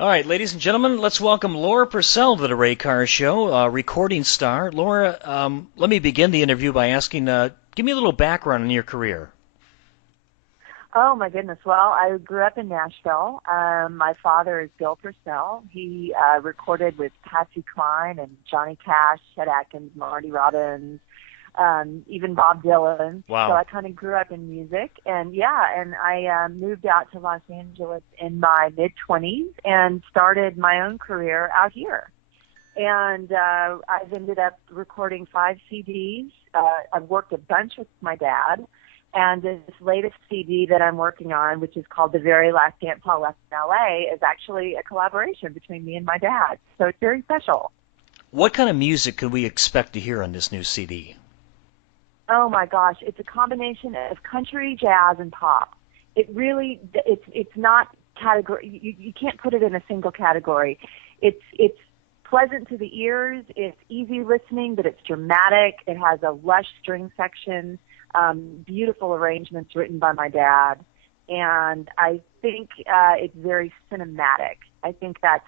All right, ladies and gentlemen, let's welcome Laura Purcell to the Ray Carr Show, recording star. Laura, let me begin the interview by asking, give me a little background on your career. Oh my goodness. Well, I grew up in Nashville. My father is Bill Pursell. He recorded with Patsy Cline and Johnny Cash, Chet Atkins, Marty Robbins, even Bob Dylan. So Wow. I kind of grew up in music, and I moved out to Los Angeles in my mid-20s and started my own career out here. And I've ended up recording 5 CDs. I've worked a bunch with my dad. And this latest CD that I'm working on, which is called The Very Last Dance Paul Left in L.A., is actually a collaboration between me and my dad. So it's very special. What kind of music could we expect to hear on this new CD? Oh my gosh, it's a combination of country, jazz, and pop. It's not category. You can't put it in a single category. It's pleasant to the ears. It's easy listening, but it's dramatic. It has a lush string section. Beautiful arrangements written by my dad, and I think it's very cinematic. I think that's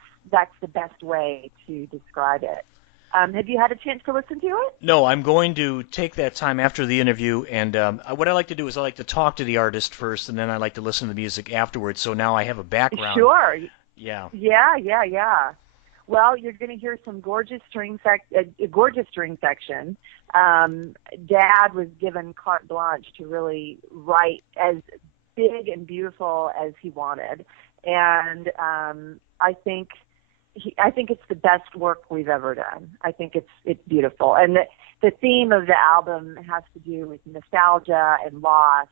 the best way to describe it. Have you had a chance to listen to it? No, I'm going to take that time after the interview, and what I like to do is I like to talk to the artist first, and then I like to listen to the music afterwards, so now I have a background. Sure. Yeah. Yeah. Well, you're going to hear some gorgeous string section. Dad was given carte blanche to really write as big and beautiful as he wanted, and I think it's the best work we've ever done. I think it's beautiful, and the theme of the album has to do with nostalgia and loss,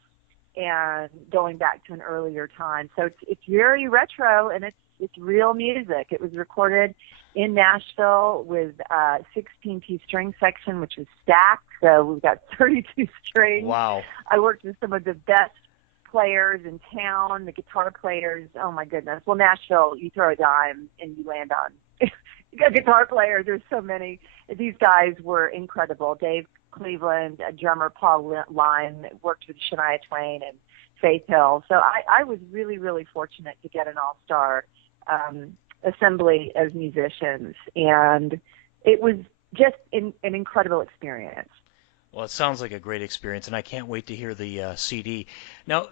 and going back to an earlier time. So it's very retro, and it's real music. It was recorded in Nashville with a 16-piece string section, which was stacked. So we've got 32 strings. Wow. I worked with some of the best players in town, the guitar players. Oh my goodness. Well, Nashville, you throw a dime and you land on guitar players. There's so many. These guys were incredible. Dave Cleveland, a drummer, Paul Lyne, worked with Shania Twain and Faith Hill. So I was really, really fortunate to get an all-star assembly of musicians, and it was just an incredible experience. Well, it sounds like a great experience, and I can't wait to hear the CD. Now,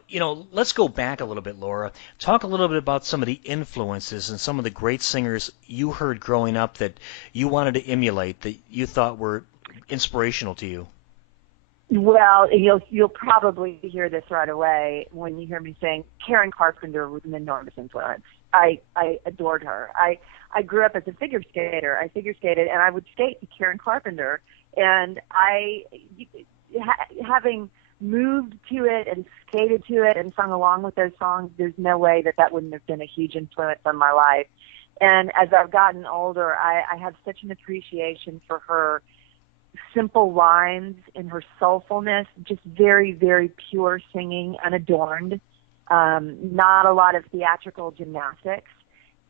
let's go back a little bit, Laura. Talk a little bit about some of the influences and some of the great singers you heard growing up that you wanted to emulate, that you thought were inspirational to you. Well, you'll probably hear this right away when you hear me saying Karen Carpenter was an enormous influence. I adored her. I grew up as a figure skater. I figure skated, and I would skate to Karen Carpenter. And having moved to it and skated to it and sung along with those songs, there's no way that wouldn't have been a huge influence on my life. And as I've gotten older, I have such an appreciation for her simple lines and her soulfulness, just very, very pure singing, unadorned, not a lot of theatrical gymnastics.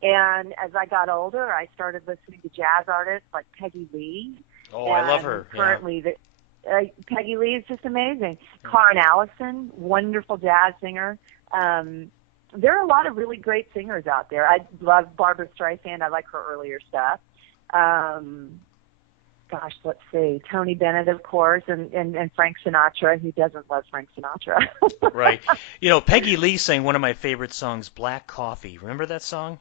And as I got older, I started listening to jazz artists like Peggy Lee. Oh, I love her. Currently, Peggy Lee is just amazing. Karen Allison, wonderful jazz singer. There are a lot of really great singers out there. I love Barbara Streisand. I like her earlier stuff. Gosh, let's see. Tony Bennett, of course, and Frank Sinatra. Who doesn't love Frank Sinatra? Right. Peggy Lee sang one of my favorite songs, Black Coffee. Remember that song?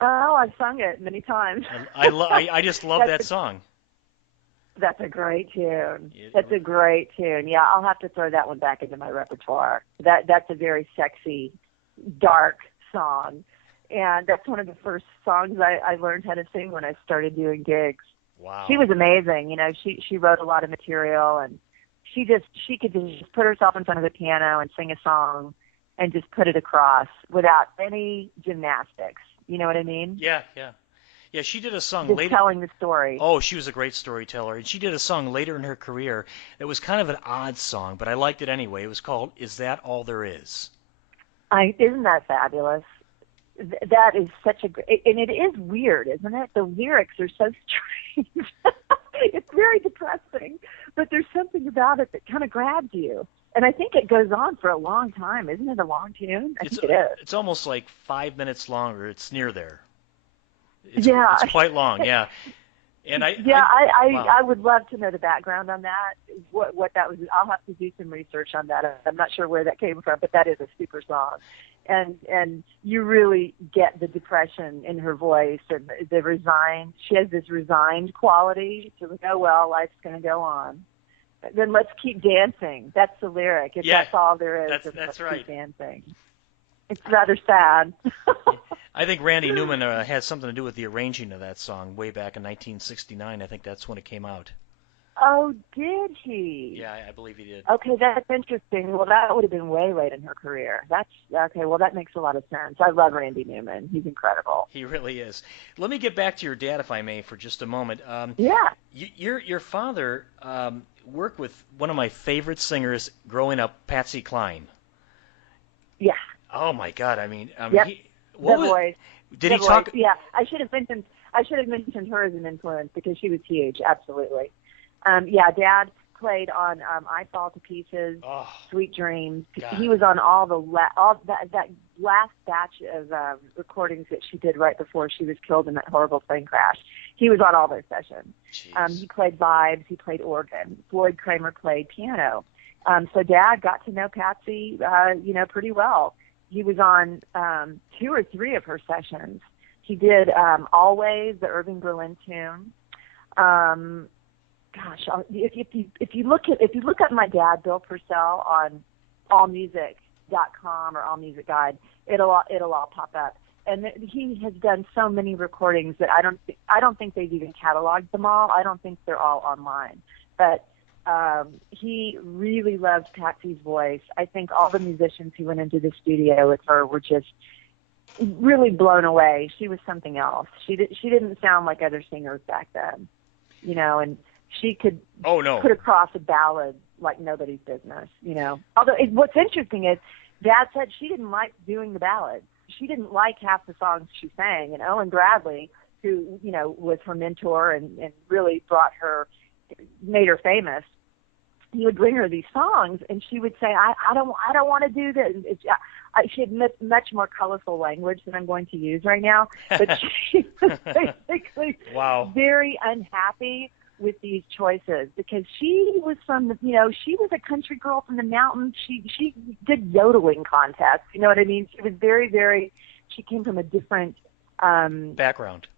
Oh, I've sung it many times. I just love that song. That's a great tune. That's a great tune. Yeah, I'll have to throw that one back into my repertoire. That's a very sexy, dark song. And that's one of the first songs I learned how to sing when I started doing gigs. Wow. She was amazing. She wrote a lot of material, and she could just put herself in front of the piano and sing a song and just put it across without any gymnastics. You know what I mean? Yeah. Yeah, she did a song just later. telling the story. Oh, she was a great storyteller. And she did a song later in her career that was kind of an odd song, but I liked it anyway. It was called Is That All There Is? Isn't that fabulous? That is such a great, and it is weird, isn't it? The lyrics are so strange. It's very depressing, but there's something about it that kind of grabs you. And I think it goes on for a long time. Isn't it a long tune? I It's think it is. it's almost like 5 minutes longer. It's near there. Yeah. It's quite long, yeah. And Yeah, wow. I would love to know the background on that. What that was. I'll have to do some research on that. I'm not sure where that came from, but that is a super song. And you really get the depression in her voice and the resigned. She has this resigned quality to oh well, life's going to go on. Then let's keep dancing. That's the lyric. If Yeah, that's all there is, then that's let's right. keep dancing. It's rather sad. I think Randy Newman had something to do with the arranging of that song way back in 1969. I think that's when it came out. Oh, did he? Yeah, I believe he did. Okay, that's interesting. Well, that would have been way late in her career. That's okay. Well, that makes a lot of sense. I love Randy Newman. He's incredible. He really is. Let me get back to your dad, if I may, for just a moment. Yeah. Your father worked with one of my favorite singers growing up, Patsy Cline. Yeah. Oh my God! I mean, Yep. what The was, voice. did The he talk? voice. Yeah. I should have mentioned her as an influence because she was huge. Absolutely. Yeah. Dad played on "I Fall to Pieces," Oh, "Sweet Dreams." God. He was on all that last batch of recordings that she did right before she was killed in that horrible plane crash. He was on all those sessions. Jeez. He played vibes. He played organ. Floyd Kramer played piano. So Dad got to know Patsy, pretty well. He was on 2 or 3 of her sessions. He did "Always," the Irving Berlin tune. If you look up my dad, Bill Pursell, on allmusic.com or Allmusic Guide, it'll all pop up. And he has done so many recordings that I don't think they've even cataloged them all. I don't think they're all online, but he really loved Patsy's voice. I think all the musicians who went into the studio with her were just really blown away. She was something else. She didn't sound like other singers back then, and she could put across a ballad like nobody's business, Although what's interesting is Dad said she didn't like doing the ballads. She didn't like half the songs she sang, and Owen Bradley, who was her mentor and really made her famous, he would bring her these songs, and she would say, "I don't want to do this." She had much more colorful language than I'm going to use right now, but she was basically very unhappy with these choices because she was she was a country girl from the mountains. She did yodeling contests. You know what I mean? She was very, very. She came from a different background,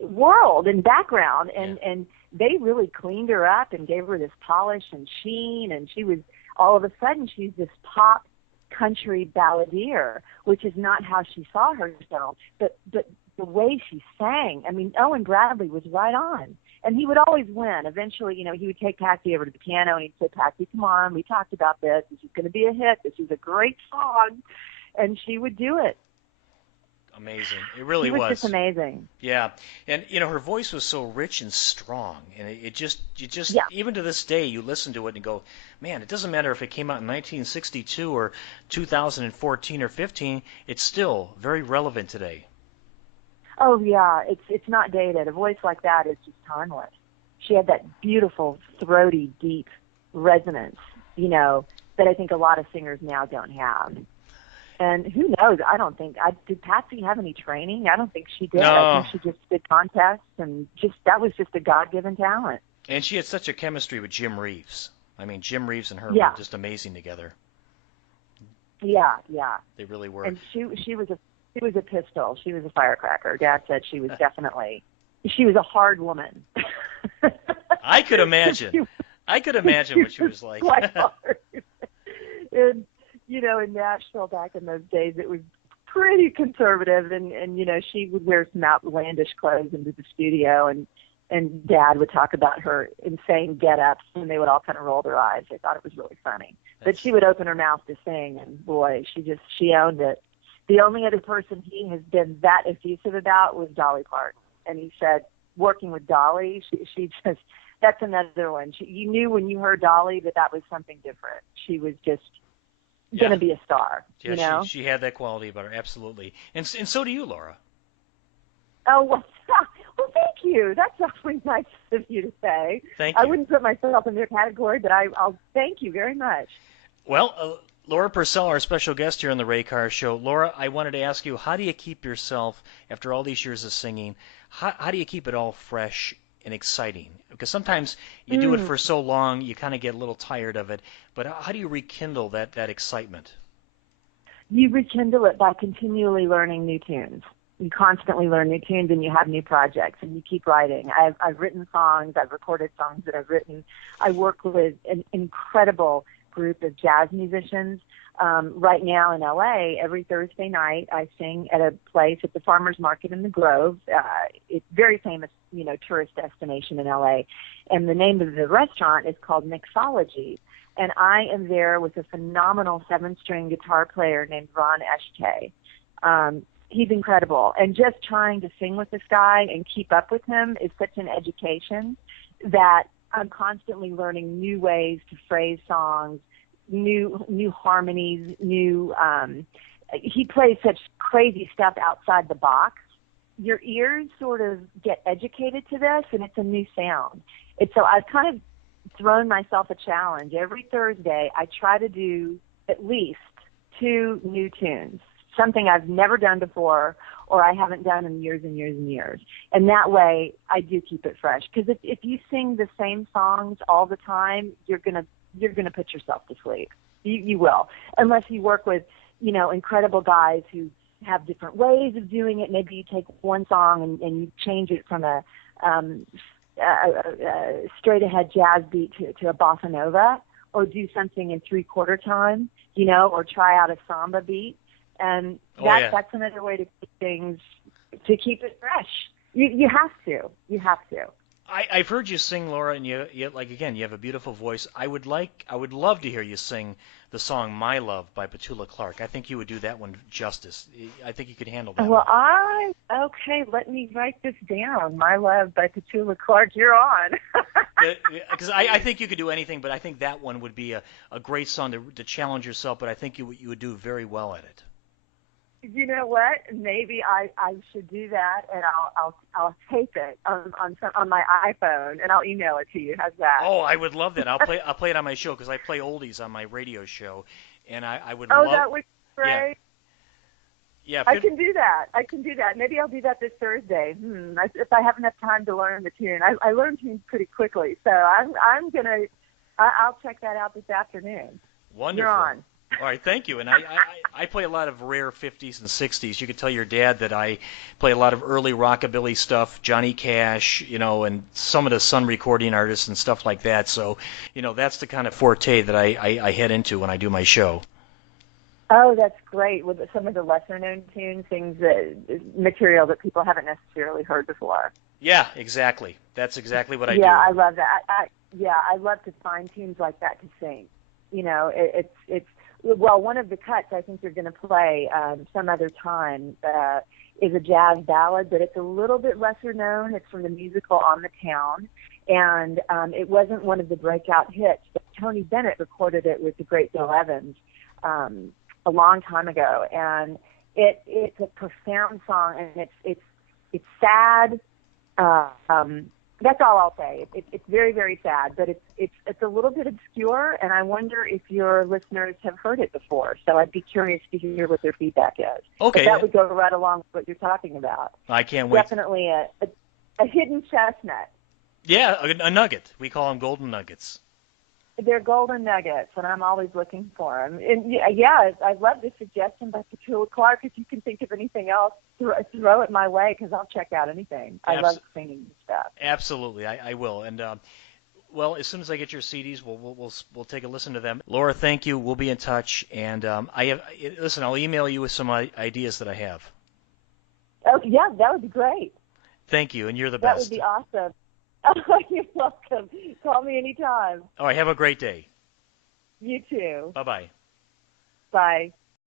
world and background, and they really cleaned her up and gave her this polish and sheen, and she was all of a sudden she's this pop country balladeer, which is not how she saw herself. But the way she sang, I mean, Owen Bradley was right on. And he would always win. Eventually, he would take Patsy over to the piano and he'd say, "Patsy, come on, we talked about this. This is going to be a hit. This is a great song." And she would do it. Amazing. It really was. Just amazing. Yeah. And, her voice was so rich and strong. And you just, yeah. Even to this day, you listen to it and go, man, it doesn't matter if it came out in 1962 or 2014 or 15, it's still very relevant today. Oh, yeah. It's not dated. A voice like that is just timeless. She had that beautiful, throaty, deep resonance, that I think a lot of singers now don't have. And who knows? Did Patsy have any training? I don't think she did. No. I think she just did contests and that was just a God-given talent. And she had such a chemistry with Jim Reeves. I mean, Jim Reeves and her were just amazing together. Yeah. They really were. And she was a pistol. She was a firecracker. Dad said she was a hard woman. I could imagine. I could imagine what she was like. Quite hard. And, in Nashville back in those days, it was pretty conservative, and she would wear some outlandish clothes into the studio, and Dad would talk about her insane get-ups, and they would all kind of roll their eyes. They thought it was really funny. But she would open her mouth to sing, and boy, she owned it. The only other person he has been that effusive about was Dolly Parton, and he said, working with Dolly, she just, that's another one. You knew when you heard Dolly that was something different. She was just going to be a star. Yeah, she had that quality about her, absolutely. And so do you, Laura. Oh, well, thank you. That's awfully nice of you to say. Thank you. I wouldn't put myself in their category, but I'll thank you very much. Well, Laura Pursell, our special guest here on the Ray Carr Show. Laura, I wanted to ask you, how do you keep yourself, after all these years of singing, how do you keep it all fresh and exciting? Because sometimes you do it Mm. for so long, you kind of get a little tired of it. But how do you rekindle that excitement? You rekindle it by continually learning new tunes. You constantly learn new tunes, and you have new projects, and you keep writing. I've written songs, I've recorded songs that I've written. I work with an incredible group of jazz musicians. Right now in LA, every Thursday night, I sing at a place at the Farmers Market in the Grove. It's a very famous, tourist destination in LA, and the name of the restaurant is called Mixology. And I am there with a phenomenal 7-string guitar player named Ron Eshte. He's incredible. And just trying to sing with this guy and keep up with him is such an education that I'm constantly learning new ways to phrase songs, new harmonies, he plays such crazy stuff outside the box. Your ears sort of get educated to this, and it's a new sound. So I've kind of thrown myself a challenge. Every Thursday, I try to do at least 2 new tunes, something I've never done before or I haven't done in years and years and years. And that way, I do keep it fresh. Because if you sing the same songs all the time, you're gonna put yourself to sleep. You will, unless you work with incredible guys who have different ways of doing it. Maybe you take one song and you change it from a straight ahead jazz beat to a bossa nova, or do something in 3/4 time, or try out a samba beat. And that's another way to keep things, to keep it fresh. You have to. I've heard you sing, Laura, and you have a beautiful voice. I would love to hear you sing the song "My Love" by Petula Clark. I think you would do that one justice. I think you could handle that Well, one. okay, let me write this down. "My Love" by Petula Clark. You're on. Because I think you could do anything, but I think that one would be a great song to challenge yourself. But I think you would do very well at it. You know what? Maybe I should do that, and I'll tape it on my iPhone, and I'll email it to you. How's that? Oh, I would love that. I'll play it on my show, because I play oldies on my radio show, and I would Oh, love. that would be great. Yeah. I can do that. Maybe I'll do that this Thursday. If I have enough time to learn the tune, I learn tunes pretty quickly, so I'll check that out this afternoon. Wonderful. You're on. All right, thank you. And I play a lot of rare 50s and 60s. You could tell your dad that I play a lot of early rockabilly stuff, Johnny Cash, and some of the Sun recording artists and stuff like that. So, that's the kind of forte that I head into when I do my show. Oh, that's great. With some of the lesser-known tunes, material that people haven't necessarily heard before. Yeah, exactly. That's exactly what I do. Yeah, I love that. I love to find tunes like that to sing. It's well, one of the cuts I think you're going to play some other time is a jazz ballad, but it's a little bit lesser known. It's from the musical On the Town, and it wasn't one of the breakout hits, but Tony Bennett recorded it with the great Bill Evans a long time ago, and it's a profound song, and it's sad. That's all I'll say. It's very, very sad, but it's a little bit obscure, and I wonder if your listeners have heard it before. So I'd be curious to hear what their feedback is. Okay. But that would go right along with what you're talking about. I can't wait. Definitely a hidden chestnut. Yeah, a nugget. We call them golden nuggets. They're golden nuggets, and I'm always looking for them. And yeah, I'd love the suggestion by Petula Clark. If you can think of anything else, throw it my way, because I'll check out anything. I love singing stuff. Absolutely, I will. And well, as soon as I get your CDs, we'll take a listen to them. Laura, thank you. We'll be in touch. And listen, I'll email you with some ideas that I have. Oh yeah, that would be great. Thank you, and you're the best. best. That would be awesome. You're welcome. Call me anytime. All right, have a great day. You too. Bye-bye. Bye.